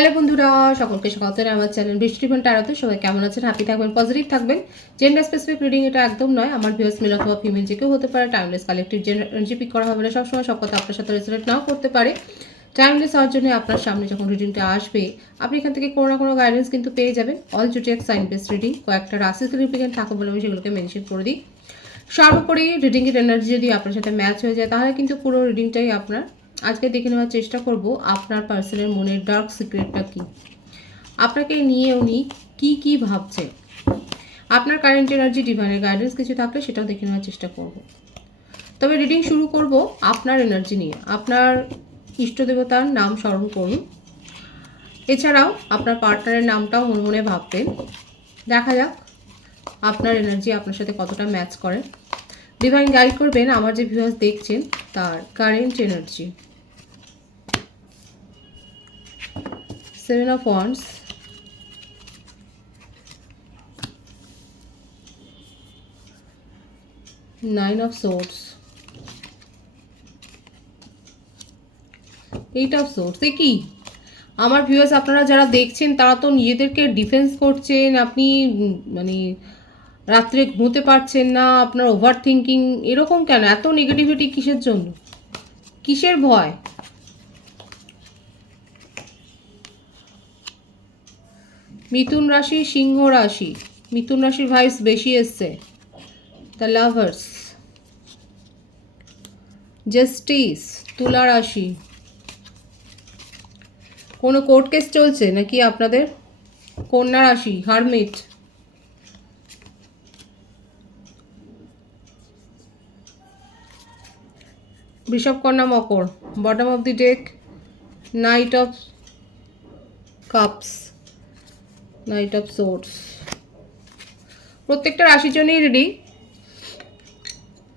Hello বন্ধুরা, সকলকে স্বাগত জানাই আমার চ্যানেল বৃষ্টি টিফিন টারাতে। সবাই কেমন আছেন? হ্যাপি থাকবেন, পজিটিভ থাকবেন। জেন্ডার স্পেসিফিক রিডিং এটা একদম নয়। আমার ভিউয়ার্স মেল অথবা ফিমেল যে কেউ হতে পারে। Timeless collective gender energy pick করা হবে না। সবসময় সব কথা আপনার সাথে রেজোনেট নাও করতে পারে। টাইমলেস হওয়ার জন্য আপনার সামনে যখন রিডিংটা আসবে, আপনি এখান থেকে কোনো না কোনো গাইডেন্স কিন্তু পেয়ে যাবেন। অল জুটিয়াক সাইন বেস রিডিং, কয়েকটা রাশি সিগনিফিকেন্ট থাকে বলে আমি সেগুলোকে মেনশন করে দিই। সর্বোপরি রিডিংয়ের এনার্জি যদি আপনার সাথে ম্যাচ হয়ে যায়, তাহলে কিন্তু পুরো রিডিংটাই আপনার। আজকে দেখে নেওয়ার চেষ্টা করব আপনার পার্সনের মনের ডার্ক সিক্রেটটা কী, আপনাকে নিয়ে উনি কি কি ভাবছে, আপনার কারেন্ট এনার্জি, ডিভাইনের গাইডেন্স কিছু থাকলে সেটাও দেখে নেওয়ার চেষ্টা করব। তবে রিডিং শুরু করব আপনার এনার্জি নিয়ে। আপনার ইষ্ট দেবতার নাম স্মরণ করুন, এছাড়াও আপনার পার্টনারের নামটাও মনে মনে ভাববেন। দেখা যাক আপনার এনার্জি আপনার সাথে কতটা ম্যাচ করে। ডিভাইন গাইড করবেন আমার যে ভিউয়ার্স দেখছেন তার current energy. 7 of Wands, Nine of Swords, 8 of Swords। এ কি আমার ভিউয়ার্স, আপনারা যারা দেখছেন তারা তো নিজেদেরকে ডিফেন্স করছেন। আপনি মানে রাত্রে ঘুমোতে পারছেন না, আপনার ওভার থিঙ্কিং এরকম কেন? এত নেগেটিভিটি কিসের জন্য? কিসের ভয়? মিথুন রাশি, সিংহ রাশি। মিথুন রাশির ভাইস বেশি এসছে। দ্য লাভার্স, জাস্টিস, তুলা রাশি। কোনো কোর্ট কেস চলছে নাকি আপনাদের? কন্যা রাশি, হারমিট। বৃষভ, কন্যা, মকর। Bottom of the day, night of cups, night of swords. প্রত্যেকটা রাশির জন্যই রেডি।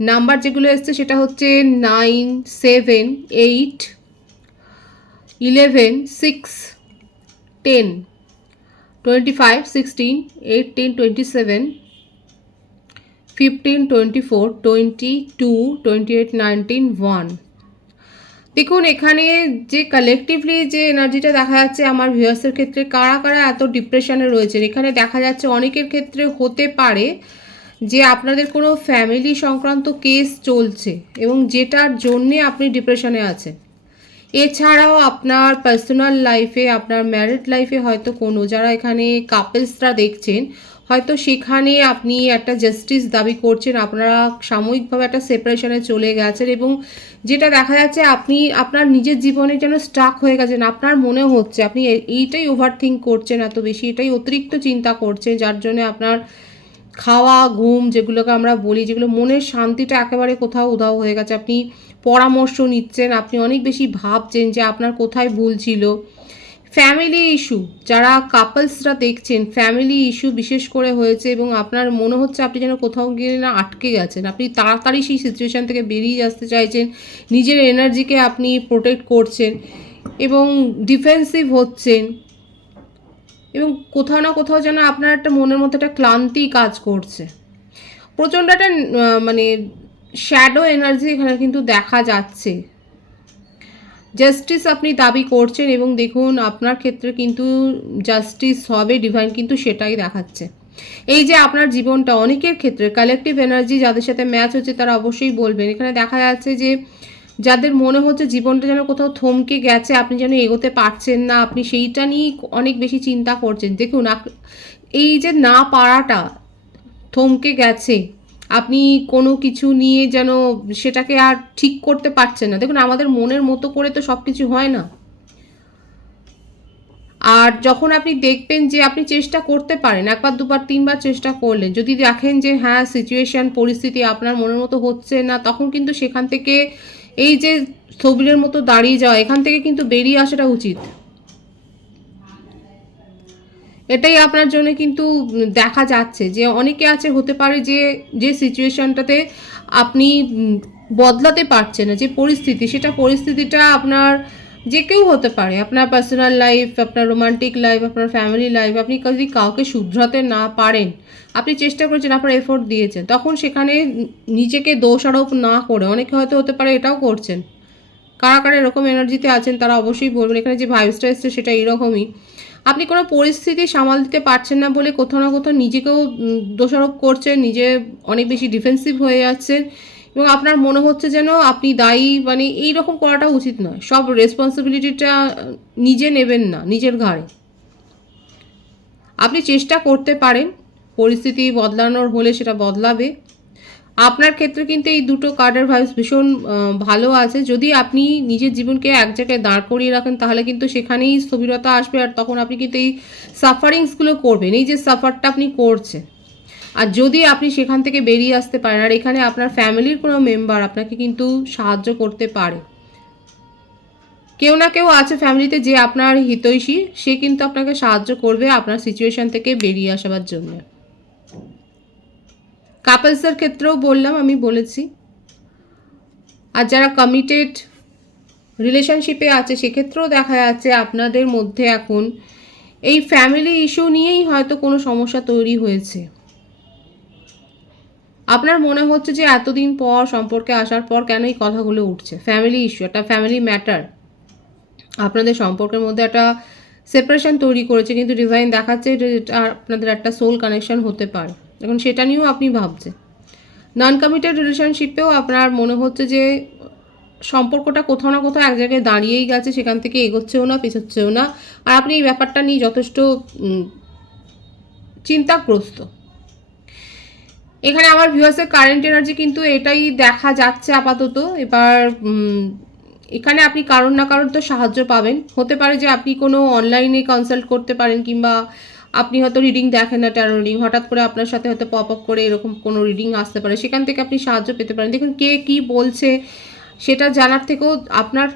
নাম্বার যেগুলো এসছে সেটা হচ্ছে 9, 7, 8, 11, 6, 10, 25, 16, 18, 27, 15, 24, 22, 28, 19, 1। দেখুন এখানে যে কালেকটিভলি যে এনার্জিটা দেখা যাচ্ছে আমার ভিউয়ার্সের ক্ষেত্রে, কারা কারা এত ডিপ্রেশনে রয়েছেন, এখানে দেখা যাচ্ছে অনেকের ক্ষেত্রে হতে পারে যে আপনাদের কোনো ফ্যামিলি সংক্রান্ত কেস চলছে এবং যেটার জন্যে আপনি ডিপ্রেশনে আছেন। এছাড়াও আপনার পার্সোনাল লাইফে, আপনার ম্যারিড লাইফে হয়তো কোনো, যারা এখানে কাপলসরা দেখছেন, হয়তো সেখানে আপনি একটা জাস্টিস দাবি করছেন। আপনারা সাময়িকভাবে একটা সেপারেশনে চলে গেছেন এবং যেটা দেখা যাচ্ছে আপনি আপনার নিজের জীবনে যেন স্টাক হয়ে গেছেন। আপনার মনে হচ্ছে আপনি এইটাই ওভার থিঙ্ক করছেন এত বেশি, এটাই অতিরিক্ত চিন্তা করছেন, যার জন্য আপনার খাওয়া, ঘুম যেগুলোকে আমরা বলি, যেগুলো মনের শান্তিটা একেবারে কোথাও উধাও হয়ে গেছে। আপনি পরামর্শ নিচ্ছেন, আপনি অনেক বেশি ভাবছেন যে আপনার কোথায় ভুল ছিল। ফ্যামিলি ইস্যু, যারা কাপলসরা দেখছেন, ফ্যামিলি ইস্যু বিশেষ করে হয়েছে এবং আপনার মনে হচ্ছে আপনি যেন কোথাও গিয়ে না আটকে গেছেন। আপনি তাড়াতাড়ি সেই সিচুয়েশান থেকে বেরিয়ে আসতে চাইছেন, নিজের এনার্জিকে আপনি প্রোটেক্ট করছেন এবং ডিফেন্সিভ হচ্ছেন এবং কোথাও না কোথাও যেন আপনার একটা মনের মধ্যে একটা ক্লান্তি কাজ করছে। প্রচণ্ড একটা মানে শ্যাডো এনার্জি এখানে কিন্তু দেখা যাচ্ছে। জাস্টিস আপনি দাবি করছেন এবং দেখুন আপনার ক্ষেত্রে কিন্তু জাস্টিস হবে, ডিভাইন কিন্তু সেটাই দেখাচ্ছে। এই যে আপনার জীবনটা অনেকের ক্ষেত্রে কালেকটিভ এনার্জি যাদের সাথে ম্যাচ হচ্ছে তারা অবশ্যই বলবেন। এখানে দেখা যাচ্ছে যে যাদের মনে হচ্ছে জীবনটা যেন কোথাও থমকে গেছে, আপনি যেন এগোতে পারছেন না, আপনি সেইটা নিয়েই অনেক বেশি চিন্তা করছেন। দেখুন এই যে না পারাটা, থমকে গেছে, আপনি কোনো কিছু নিয়ে যেন সেটাকে আর ঠিক করতে পারছেন না। দেখুন আমাদের মনের মতো করে তো সব কিছু হয় না। আর যখন আপনি দেখবেন যে আপনি চেষ্টা করতে পারেন, একবার দুবার তিনবার চেষ্টা করলেন, যদি দেখেন যে হ্যাঁ সিচুয়েশান, পরিস্থিতি আপনার মনের মতো হচ্ছে না, তখন কিন্তু সেখান থেকে এই যে স্থবিরের মতো দাঁড়িয়ে যাওয়া, এখান থেকে কিন্তু বেরিয়ে আসাটা উচিত। এটাই আপনার জন্য কিন্তু দেখা যাচ্ছে যে অনেকে আছে, হতে পারে যে যে সিচুয়েশানটাতে আপনি বদলাতে পারছেন না, যে পরিস্থিতি, সেটা পরিস্থিতিটা আপনার যে কেউ হতে পারে, আপনার পার্সোনাল লাইফ, আপনার রোমান্টিক লাইফ, আপনার ফ্যামিলি লাইফ। আপনি যদি কাউকে শুধরাতে না পারেন, আপনি চেষ্টা করেছেন, আপনার এফোর্ট দিয়েছেন, তখন সেখানে নিজেকে দোষারোপ না করে, অনেকে হয়তো হতে পারে এটাও করছেন কারা কারা এরকম এনার্জিতে আছেন তারা অবশ্যই বলবেন। এখানে যে ভাইবসটা এসছে সেটা এরকমই। আপনি কোনো পরিস্থিতি সামাল দিতে পারছেন না বলে কোথাও না কোথাও নিজেকেও দোষারোপ করছেন, নিজে অনেক বেশি ডিফেন্সিভ হয়ে যাচ্ছেন এবং আপনার মনে হচ্ছে যেন আপনি দায়ী, মানে এইরকম করাটা উচিত নয়। সব রেসপন্সিবিলিটিটা নিজে নেবেন না নিজের ঘাড়ে। আপনি চেষ্টা করতে পারেন, পরিস্থিতি বদলানোর হলে সেটা বদলাবে। আপনার ক্ষেত্রে কিন্তু এই দুটো কার্ডের ভাইবস ভীষণ ভালো আছে। যদি আপনি নিজের জীবনকে এক জায়গায় দাঁড় করিয়ে রাখেন তাহলে কিন্তু সেখানেই স্থবিরতা আসবে, আর তখন আপনি কিন্তু এই সাফারিংসগুলো করবেন, এই যে সাফারটা আপনি করছেন। আর যদি আপনি সেখান থেকে বেরিয়ে আসতে পারেন, আর এখানে আপনার ফ্যামিলির কোনো মেম্বার আপনাকে কিন্তু সাহায্য করতে পারে। কেউ না কেউ আছে ফ্যামিলিতে যে আপনার হিতৈষী, সে কিন্তু আপনাকে সাহায্য করবে আপনার সিচুয়েশন থেকে বেরিয়ে আসার জন্য। কাপলসের ক্ষেত্রেও বললাম, আমি বলেছি। আর যারা কমিটেড রিলেশনশিপে আছে সেক্ষেত্রেও দেখা যাচ্ছে আপনাদের মধ্যে এখন এই ফ্যামিলি ইস্যু নিয়েই হয়তো কোনো সমস্যা তৈরি হয়েছে। আপনার মনে হচ্ছে যে এতদিন পর সম্পর্কে আসার পর কেন এই কথাগুলো উঠছে। ফ্যামিলি ইস্যু, একটা ফ্যামিলি ম্যাটার আপনাদের সম্পর্কের মধ্যে একটা সেপারেশন তৈরি করেছে, কিন্তু ডিভাইন দেখাচ্ছে যে এটা আপনাদের একটা সোল কানেকশন হতে পারে। এখন সেটা নিয়েও আপনি ভাবছেন। নন কমিটেড রিলেশনশিপেও আপনার মনে হচ্ছে যে সম্পর্কটা কোথাও না কোথাও এক জায়গায় দাঁড়িয়েই গেছে, সেখান থেকে এগোচ্ছেও না পেছোচ্ছেও না, আর আপনি এই ব্যাপারটা নিয়ে যথেষ্ট চিন্তাগ্রস্ত। এখানে আমার ভিউয়ার্সের কারেন্ট এনার্জি কিন্তু এটাই দেখা যাচ্ছে আপাতত। এবার এখানে আপনি কারোর না কারোর তো সাহায্য পাবেন। হতে পারে যে আপনি কোনো অনলাইনে কনসাল্ট করতে পারেন, কিংবা আপনি হয়তো রিডিং দেখেন না, ট্যারো রিডিং, হঠাৎ করে আপনার সাথে হয়তো পপ আপ করে এরকম কোনো রিডিং আসতে পারে, সেখান থেকে আপনি সাহায্য পেতে পারেন। দেখুন কে কী বলছে সেটা জানার থেকেও আপনার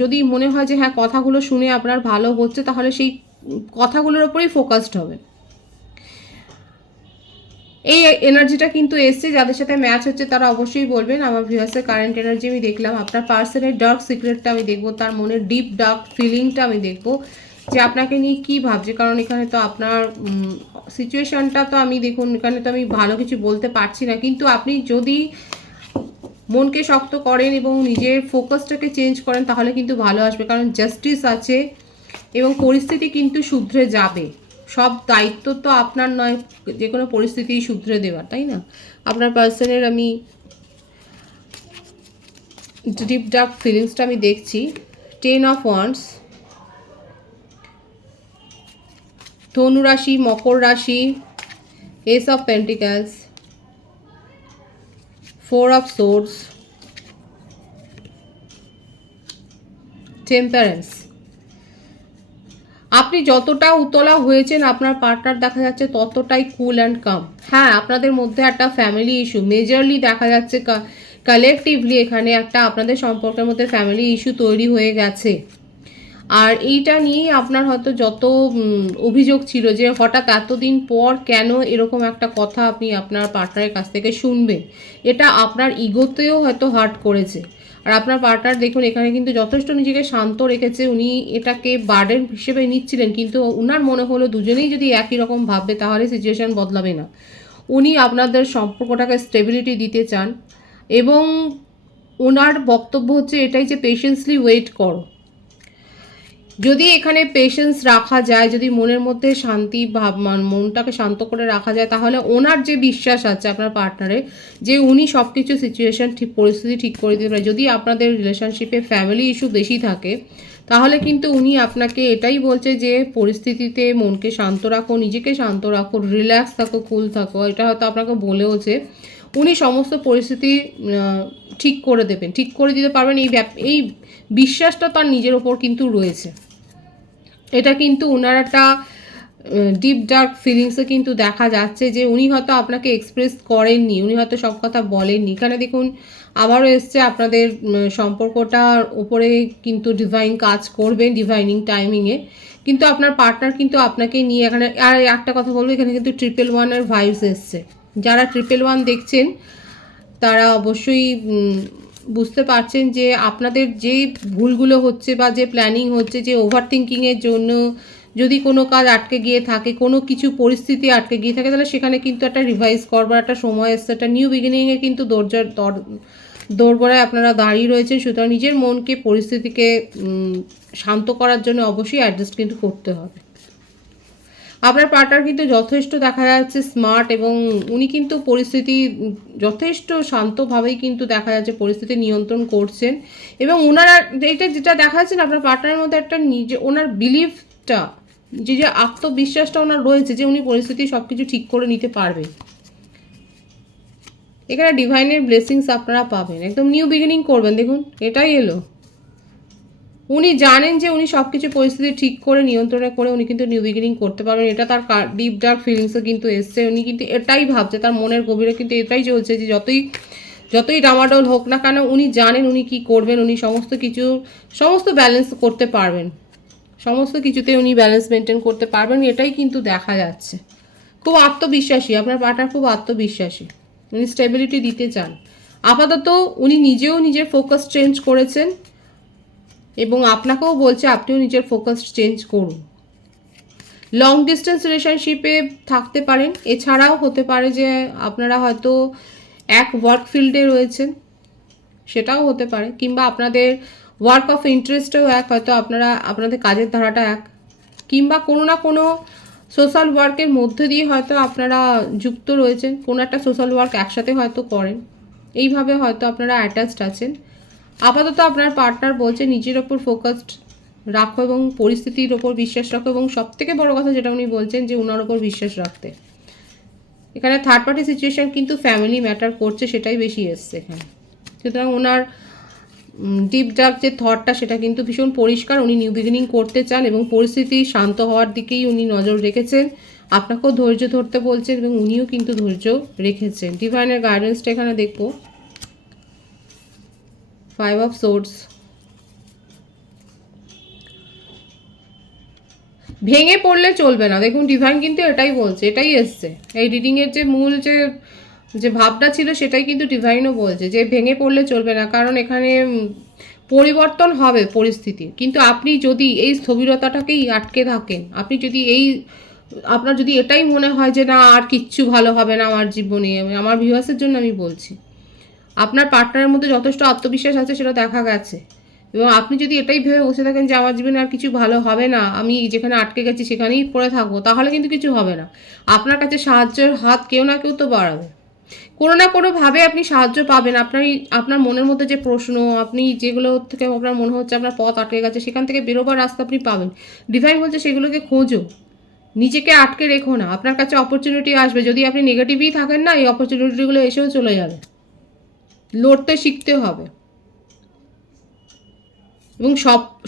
যদি মনে হয় যে হ্যাঁ কথাগুলো শুনে আপনার ভালো হচ্ছে, তাহলে সেই কথাগুলোর ওপরেই ফোকাসড হবেন। এই এনার্জিটা কিন্তু এসছে, যাদের সাথে ম্যাচ হচ্ছে তারা অবশ্যই বলবেন। আমার ভিউয়ার্সের কারেন্ট এনার্জি আমি দেখলাম, আপনার পার্সনের ডার্ক সিক্রেটটা আমি দেখবো, তার মনের ডিপ ডার্ক ফিলিংটা আমি দেখবো যে আপনাকে নিয়ে কী ভাবছে। কারণ এখানে তো আপনার সিচুয়েশানটা তো আমি দেখুন, এখানে তো আমি ভালো কিছু বলতে পারছি না, কিন্তু আপনি যদি মনকে শক্ত করেন এবং নিজের ফোকাসটাকে চেঞ্জ করেন তাহলে কিন্তু ভালো আসবে। কারণ জাস্টিস আছে এবং পরিস্থিতি কিন্তু শুধরে যাবে। সব দায়িত্ব তো আপনার নয় যে কোনো পরিস্থিতি শুধরে দেওয়ার, তাই না? আপনার পার্সনের আমি ডিপ ডার্ক ফিলিংসটা আমি দেখছি। 10 অফ ওয়ান্ডস, ধনু রাশি, মকর রাশি, S of পেন্টিক্যালস, 4 of swords, temperance. আপনি যতটা উতলা হয়েছেন আপনার পার্টনার দেখা যাচ্ছে ততটাই কুল অ্যান্ড কাম। হ্যাঁ, আপনাদের মধ্যে একটা ফ্যামিলি ইস্যু মেজরলি দেখা যাচ্ছে, কালেকটিভলি এখানে একটা আপনাদের সম্পর্কের মধ্যে ফ্যামিলি ইস্যু তৈরি হয়ে গেছে। আর এইটা নিয়েই আপনার হয়তো যত অভিযোগ ছিল যে হঠাৎ এতদিন পর কেন এরকম একটা কথা আপনি আপনার পার্টনারের কাছ থেকে শুনবেন, এটা আপনার ইগোতেও হয়তো হার্ট করেছে। আর আপনার পার্টনার দেখুন এখানে কিন্তু যথেষ্ট নিজেকে শান্ত রেখেছে, উনি এটাকে বার্ডেন হিসেবে নিচ্ছিলেন, কিন্তু ওনার মনে হলো দুজনেই যদি একই রকম ভাববে তাহলে সিচুয়েশান বদলাবে না। উনি আপনাদের সম্পর্কটাকে স্টেবিলিটি দিতে চান এবং ওনার বক্তব্য হচ্ছে এটাই যে পেশেন্সলি ওয়েট করো। যদি এখানে পেশেন্স রাখা যায়, যদি মনের মধ্যে শান্তি ভাব, মনটাকে শান্ত করে রাখা যায়, তাহলে ওনার যে বিশ্বাস আছে আপনার পার্টনারের যে উনি সব কিছু সিচুয়েশান ঠিক, পরিস্থিতি ঠিক করে দিতে পারে। যদি আপনাদের রিলেশনশিপে ফ্যামিলি ইস্যু বেশি থাকে তাহলে কিন্তু উনি আপনাকে এটাই বলছে যে পরিস্থিতিতে মনকে শান্ত রাখো, নিজেকে শান্ত রাখো, রিল্যাক্স থাকো, কুল থাকো। এটা হয়তো আপনাকে বলেওছে। উনি সমস্ত পরিস্থিতি ঠিক করে দেবেন, ঠিক করে দিতে পারবেন, এই বিশ্বাসটা তার নিজের ওপর কিন্তু রয়েছে। এটা কিন্তু ওনার একটা ডিপ ডার্ক ফিলিংসে কিন্তু দেখা যাচ্ছে যে উনি হয়তো আপনাকে এক্সপ্রেস করেননি, উনি হয়তো সব কথা বলেননি। এখানে দেখুন আবারও এসছে আপনাদের সম্পর্কটার উপরে কিন্তু ডিভাইন কাজ করবেন, ডিভাইনিং টাইমিংয়ে। কিন্তু আপনার পার্টনার কিন্তু আপনাকে নিয়ে এখানে, আর একটা কথা বলবো, এখানে কিন্তু 111 ভাইবস এসছে। যারা 111 দেখছেন তারা অবশ্যই বুঝতে পারছেন যে আপনাদের যে ভুলগুলো হচ্ছে বা যে প্ল্যানিং হচ্ছে, যে ওভার থিঙ্কিংয়ের জন্য যদি কোনো কাজ আটকে গিয়ে থাকে, কোনো কিছু পরিস্থিতি আটকে গিয়ে থাকে, তাহলে সেখানে কিন্তু একটা রিভাইজ করবার একটা সময় এসছে, একটা নিউ বিগিনিংয়ের কিন্তু দোরগোড়ায় আপনারা দাঁড়িয়ে রয়েছেন, সুতরাং নিজের মনকে পরিস্থিতিকে শান্ত করার জন্য অবশ্যই অ্যাডজাস্ট কিন্তু করতে হবে। আপনার পার্টনার কিন্তু যথেষ্ট দেখা যাচ্ছে স্মার্ট, এবং উনি কিন্তু পরিস্থিতি যথেষ্ট শান্তভাবেই কিন্তু দেখা যাচ্ছে পরিস্থিতি নিয়ন্ত্রণ করছেন। এবং ওনারা এটা যেটা দেখা যাচ্ছে না, আপনার পার্টনারের মধ্যে একটা ওনার বিলিফটা, যে আত্মবিশ্বাসটা ওনার রয়েছে যে উনি পরিস্থিতি সব কিছু ঠিক করে নিতে পারবে। এখানে ডিভাইনের ব্লেসিংস আপনারা পাবেন, একদম নিউ বিগিনিং করবেন। দেখুন এটাই এলো, উনি জানেন যে উনি সব কিছু পরিস্থিতি ঠিক করে নিয়ন্ত্রণে করে উনি কিন্তু নিউ বিগিনিং করতে পারবেন। এটা তার ডিপ ডার্ক ফিলিংসও কিন্তু এসছে। উনি কিন্তু এটাই ভাবছে, তার মনের গভীরে কিন্তু এটাই চলছে যে যতই ডামাডোল হোক না কেন, উনি জানেন উনি কি করবেন। উনি সমস্ত ব্যালেন্স করতে পারবেন, সমস্ত কিছুতে উনি ব্যালেন্স মেনটেন করতে পারবেন, এটাই কিন্তু দেখা যাচ্ছে। খুব আত্মবিশ্বাসী, আপনার পার্টনার খুব আত্মবিশ্বাসী, উনি স্টেবিলিটি দিতে চান। আপাতত উনি নিজেও নিজের ফোকাস চেঞ্জ করেছেন, এবং আপনাকেও বলছে আপনিও নিজের ফোকাস চেঞ্জ করুন। লং ডিস্টেন্স রিলেশনশিপে থাকতে পারেন, এছাড়াও হতে পারে যে আপনারা হয়তো এক ওয়ার্ক ফিল্ডে রয়েছেন, সেটাও হতে পারে, কিংবা আপনাদের ওয়ার্ক অফ ইন্টারেস্টেও এক, হয়তো আপনাদের কাজের ধারাটা এক, কিংবা কোনো না কোনো সোশ্যাল ওয়ার্কের মধ্যে দিয়ে হয়তো আপনারা যুক্ত রয়েছেন, কোনো একটা সোশ্যাল ওয়ার্ক একসাথে হয়তো করেন, এইভাবে হয়তো আপনারা অ্যাটাচড আছেন। আপাতত আপনার পার্টনার বলছে নিজের ওপর ফোকাসড রাখো এবং পরিস্থিতির ওপর বিশ্বাস রাখো, এবং সবথেকে বড় কথা যেটা উনি বলছেন যে ওনার ওপর বিশ্বাস রাখতে। এখানে থার্ড পার্টি সিচুয়েশন কিন্তু ফ্যামিলি ম্যাটার করছে, সেটাই বেশি এসছে এখানে। সুতরাং ওনার ডিপ ডার্ক যে থটটা সেটা কিন্তু ভীষণ পরিষ্কার, উনি নিউ বিগিনিং করতে চান এবং পরিস্থিতি শান্ত হওয়ার দিকেই উনি নজর রেখেছেন। আপনাকেও ধৈর্য ধরতে বলছেন এবং উনিও কিন্তু ধৈর্য রেখেছেন। ডিভাইনের গাইডেন্সটা এখানে দেখবো। 5 অফ সোর্ডস, ভেঙে পড়লে চলবে না। দেখুন ডিভাইন কিন্তু এটাই বলছে, এটাই এসছে এই রিডিংয়ের যে মূল যে ভাবটা ছিল সেটাই কিন্তু ডিভাইনও বলছে যে ভেঙে পড়লে চলবে না। কারণ এখানে পরিবর্তন হবে পরিস্থিতি, কিন্তু আপনি যদি এই স্থবিরতাটাকেই আটকে থাকেন, আপনি যদি আপনার যদি এটাই মনে হয় যে না আর কিচ্ছু ভালো হবে না আমার জীবনে, আমার ভিউয়ার্সের জন্য আমি বলছি, আপনার পার্টনারের মধ্যে যথেষ্ট আত্মবিশ্বাস আছে, সেটা দেখা গেছে। এবং আপনি যদি এটাই ভেবে বসে থাকেন যে আমার জীবনে আর কিছু ভালো হবে না, আমি যেখানে আটকে গেছি সেখানেই পড়ে থাকবো, তাহলে কিন্তু কিছু হবে না। আপনার কাছে সাহায্যের হাত কেউ না কেউ তো বাড়াবে, কোনো না কোনোভাবে আপনি সাহায্য পাবেন। আপনার মনের মধ্যে যে প্রশ্ন, আপনি যেগুলো থেকে আপনার মনে হচ্ছে আপনার পথ আটকে গেছে, সেখান থেকে বেরোবার রাস্তা আপনি পাবেন। ডিভাইন বলছে সেগুলোকে খোঁজো, নিজেকে আটকে রেখো না। আপনার কাছে অপরচুনিটি আসবে, যদি আপনি নেগেটিভই থাকেন না, এই অপরচুনিটিগুলো এসেও চলে যাবে। লড়তে শিখতে হবে, এবং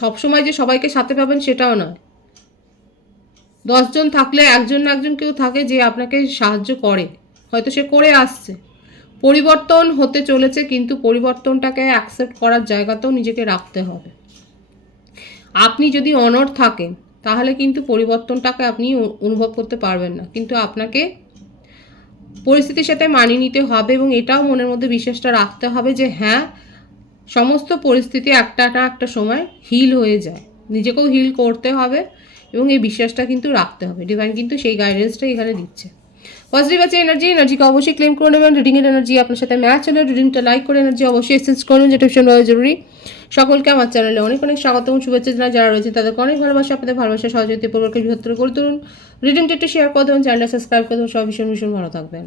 সবসময় যে সবাইকে সাথে পাবেন সেটাও নয়। 10 জন থাকলে একজন না একজন কেউ থাকে যে আপনাকে সাহায্য করে, হয়তো সে করে আসছে। পরিবর্তন হতে চলেছে, কিন্তু পরিবর্তনটাকে অ্যাকসেপ্ট করার জায়গাতেও নিজেকে রাখতে হবে। আপনি যদি অনড় থাকেন তাহলে কিন্তু পরিবর্তনটাকে আপনি অনুভব করতে পারবেন না, কিন্তু আপনাকে পরিস্থিতির সাথে মানিয়ে নিতে হবে, এবং এটাও মনের মধ্যে বিশ্বাসটা রাখতে হবে যে হ্যাঁ, সমস্ত পরিস্থিতি একটা না একটা সময় হিল হয়ে যায়, নিজেকেও হিল করতে হবে, এবং এই বিশ্বাসটা কিন্তু রাখতে হবে। ডিভাইন কিন্তু সেই গাইডেন্সটাই এখানে দিচ্ছে। পজিটিভ আছে এনার্জিকে অবশ্যই ক্লেম করে নেবেন। রিডিংয়ের এনার্জি আপনার সাথে ম্যাচ হলে রিডিংটা লাইক করে এনার্জি অবশ্যই এক্সচেঞ্জ করুন, যেটা ভীষণ জরুরি। সকলকে আমার চ্যানেলে অনেক অনেক স্বাগত এবং শুভেচ্ছা জানাই। যারা রয়েছেন তাদেরকে অনেক ভালোবাসা, আপনাদের ভালোবাসা সহযোগিতা পূর্বকের বৃহত্তর করে তুলুন। রিডিংটা একটু শেয়ার করে দেবেন, চ্যানেলটা সাবস্ক্রাইব করে দেবেন। সব ভীষণ ভীষণ ভালো থাকবেন।